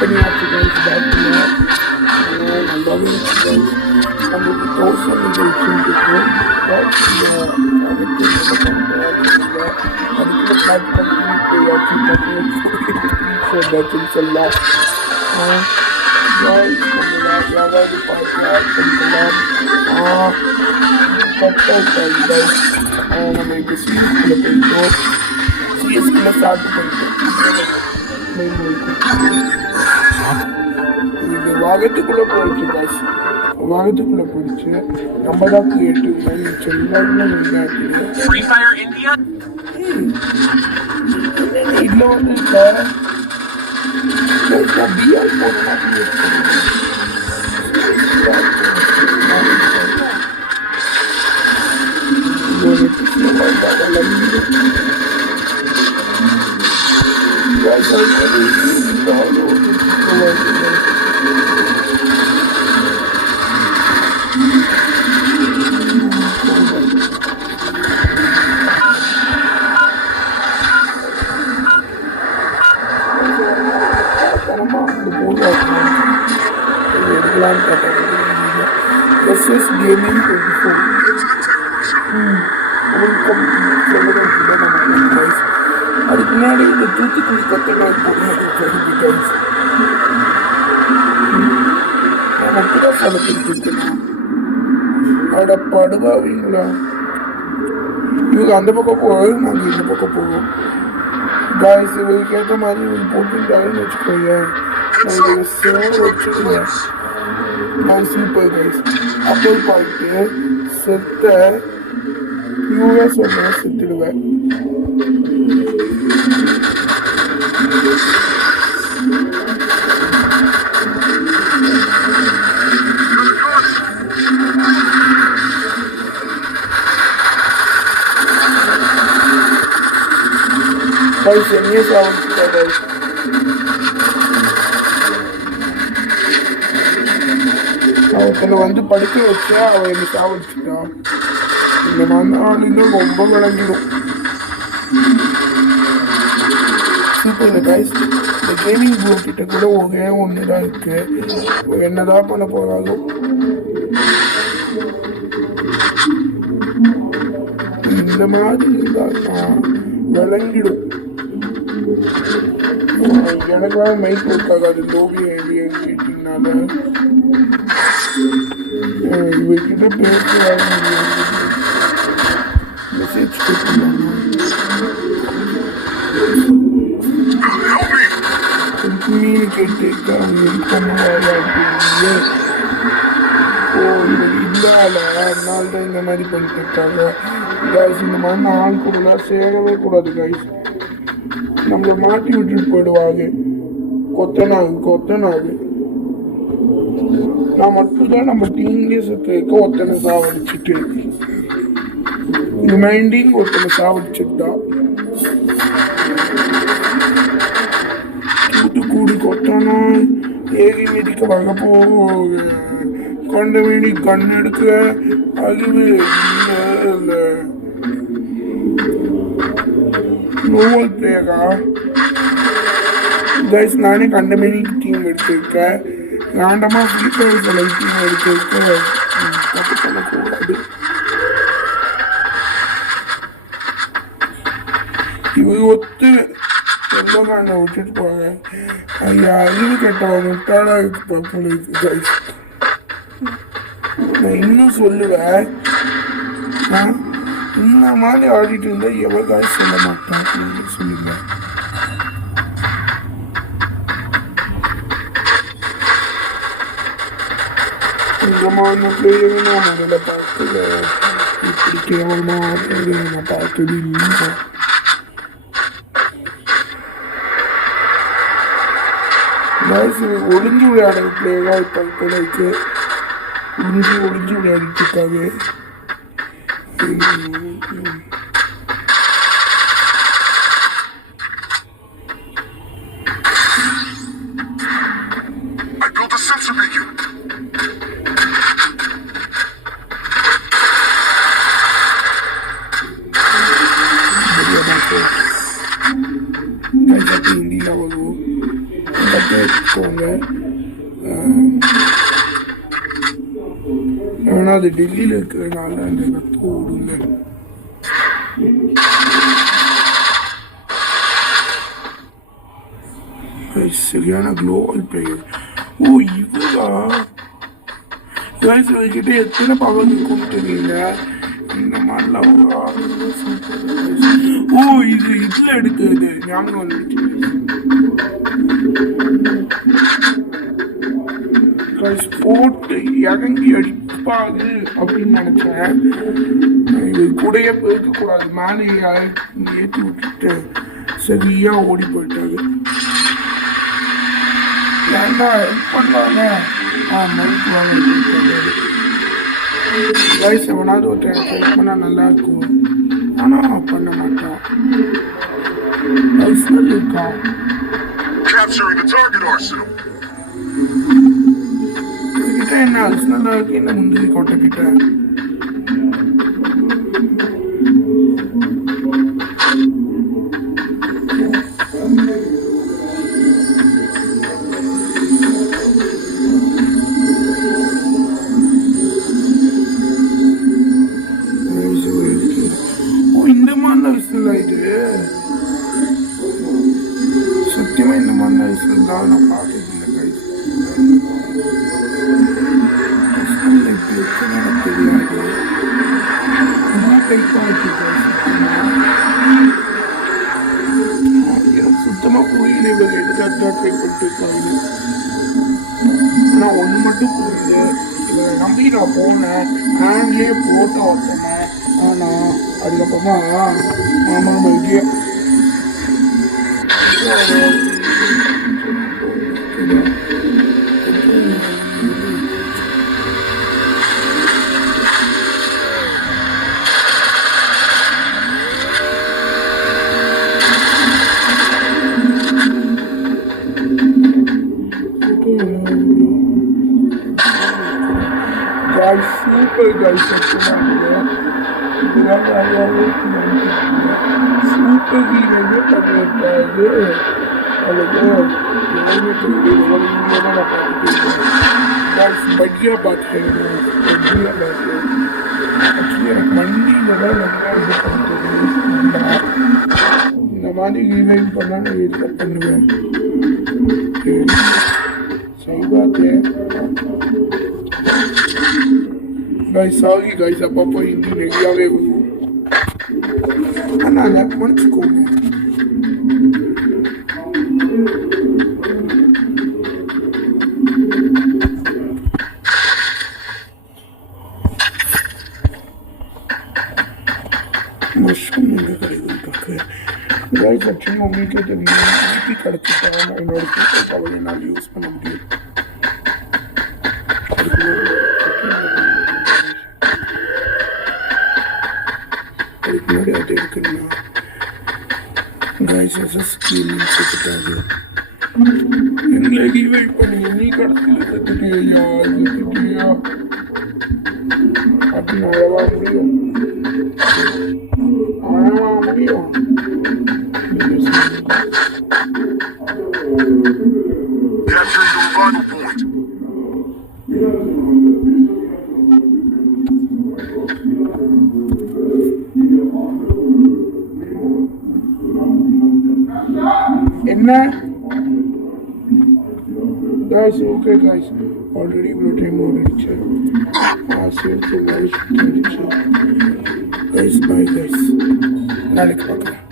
பண்ணியாச்சு guys battle நல்லாவே நம்மளுக்கு தோசை நிகழ்ச்சி அதுக்குள்ள சொல்லலாம் யாராவது நம்ம இப்போ சிஎஸ்குள்ளே போயிட்டோம். சிஎஸ்குள்ளே ஸ்டார்ட் பண்ணிட்டோம். இது வாகத்துக்குள்ளே போயிடுச்சு காசு. வாகத்துக்குள்ளே போயிடுச்சு. நம்ம தான் கேட்டு எல்லாருமே இதில் வந்து பிஆர் எஸ்எஸ் கேமிங் 24 அதுக்கு முன்னாடி இந்த தூத்துக்குடி கொத்தனார் போட்டு நான் அப்படிதான் பழக்கிட்டு அட படுவாவீங்களா இவங்க அந்த பக்கம் போவோம் நாங்கள் இந்த பக்கம் போவோம் காய்ஸ் இவங்களுக்கு ஏற்ற மாதிரி இவங்க போட்டுட்டாங்கன்னு வச்சுக்கோங்க நாங்கள் சேவை வச்சுக்கோங்க நான் சூப்பர் கைஸ் அப்போல் பாயிட்டு செத்த யூஎஸ் ஒன்று செத்துடுவேன் கைஸ் என்னையே சாப்பிட்டு கைஸ் அவத்தனை வந்து படுக்க வச்சா அவன் என்னை சாப்பிடுச்சுட்டான். இந்த மண்ணாளுங்க ரொம்ப விளங்கிடும். Super guys. இந்த கேமிங் போர்ட் கிட்ட கூட ஒரே ஒன்று தான் இருக்கு. என்னதான் பண்ண போறாங்க. இந்த மாதிரி இருந்தால்தான் விளங்கிடும். எனக்குலாம் மைக் கொடுக்காது லோபி ஐடியா கேட்டீங்கனால இவர்கிட்ட பேச மெசேஜ் கொடுத்துருவாங்க. கம்யூனிகேட் பண்ணுவாங்க அப்படின்னு இவர் இல்லாத அதனால தான் இந்த மாதிரி பண்ணிட்டு இருக்காங்க கைஸ். இந்த மாதிரி ஆள் கூடலாம் சேரவே கூடாது கைஸ். நம்மளை மாட்டி விட்டுட்டு போயிடுவாங்க. கொத்தனாகு நான் மட்டும்தான் நம்ம டீம்லேயே சுற்றி இருக்க ஒருத்தனை சாவடிச்சுட்டு ரிமைண்டிங் ஒருத்தனை சாவடிச்சுட்டா தூத்துக்குடி கொத்தனா ஏறி மிதிக்க வர போக கொண்ட வேண்டி கண்ணெடுக்க அதுவே நோவல் பிளேயரா கைஸ். நானே கண்டமேனி டீம் எடுத்திருக்கேன். ராண்டமாக ஃப்ரீ ஃபயர் சில டீம் எடுத்திருக்கேன். தப்பு பண்ணக்கூடாது. இவர் ஒத்து ரொம்ப காண்டை விட்டுட்டு போங்க. ஐயா அறிவு கெட்டவங்க முட்டாளா இருக்கு போல இருக்கு கைஸ். நான் இன்னும் சொல்லுவேன் இந்த மாதிரி ஆடிட்டு இருந்தா எவ்வளவு சொல்ல மாட்டேன் அப்படின்னு சொல்லுவேன். இந்த மாதிரி பிளேயரை நான் முதல்ல பார்க்கல. இப்படி கேவலமா ஆடுறது நான் பார்த்தது இல்லை. ஒளிஞ்சு விளையாடுற பிளேயரா இப்போ இப்போதைக்கு ஒளிஞ்சு விளையாடிட்டு இருக்காங்க. மன்னிச்சுக்கோங்க. ஏன்னா அது டெல்லியில் இருக்கிறதுனால அந்த ரத்தம் ஓடுங்க. சரியான குளோபல் பிளேயர். ஓ இவரா கிட்ட எத்தனை பவர் இருக்கும்னு தெரியல. இந்த மாதிரிலாம் ஓ இது இதுல எடுக்கிறது ஞாபகம் வந்துச்சு. போட்டு இறங்கி அடிப்பாது அப்படின்னு நினைச்சேன். இது கூடையே போயிருக்க கூடாது, மேலே ஏற்றி விட்டுட்டு சரியா ஓடி போயிட்டாரு. ஏன்டா ஹெல்ப் பண்ணலாங்க. மறுக்கு வாங்க வயசு எவனாவது ஒருத்தர் ஹெல்ப் பண்ணால் நல்லா இருக்கும். ஆனால் பண்ண மாட்டான். வயசுல இருக்கான். கிட்ட என்ன அரிசனலா இருக்கு, என்ன முந்திரி கோட்டை கிட்ட. இந்த மாதிரி அரிசனலா இது சத்தியமா இந்த மாதிரி அரிசனல் தான் நான் பார்த்தது இல்லை கைஸ். தெரியாது சுத்தமா புரியல இவங்க எதுக்காக ட்ரை பண்ணிருக்காங்க. ஆனா ஒண்ணு மட்டும் புரியுது, இவ நம்பி நான் போனேன், ஹேண்ட்லயே போட்டோ வச்சேன். ஆனா அதுக்கப்புறமா மாமா மைடியா சூப்பர் கைஸ். இதெல்லாம் நிறையாவே சூப்பர் ஹீரோவே பண்ணியிருக்காது. அதுக்கு बढ़िया बात है, बढ़िया बात है. एक्चुअली எனக்கு வண்டியில் தான் நிறையா இது பண்ணுறது. இந்த மாதிரி ஈவெண்ட் பண்ணால் நான் இதில் பண்ணுவேன். सही बात है गाइस. सॉरी गाइस, அப்பப்போ ஹிந்தி நிறையாவே வரும். ஆனால் அதை மன்னிச்சுக்கோங்க. மஷ்ரூம் எங்கே கிடைக்குது गाइस? एक्चुअली உங்களுக்கு தெரியும், ஈபி கிடச்சிட்டா என்னோட சூப்பர் பவர் என்னால் யூஸ் பண்ண முடியும். அதுக்கு முன்னாடி அது எடுக்கணும் गाइस. ஸ்கீமிங் செத்துட்டாது. எங்களை ஈவெண்ட் பண்ணி நீ கடைசியில் செத்துட்டியா அப்படின்னு அழவா முடியும். என்ன guys? Okay guys, already இவ்வளோ டைம் ஓடிடுச்சு. சேர்த்து guys, bye guys, நாளைக்கு பார்க்கலாம்.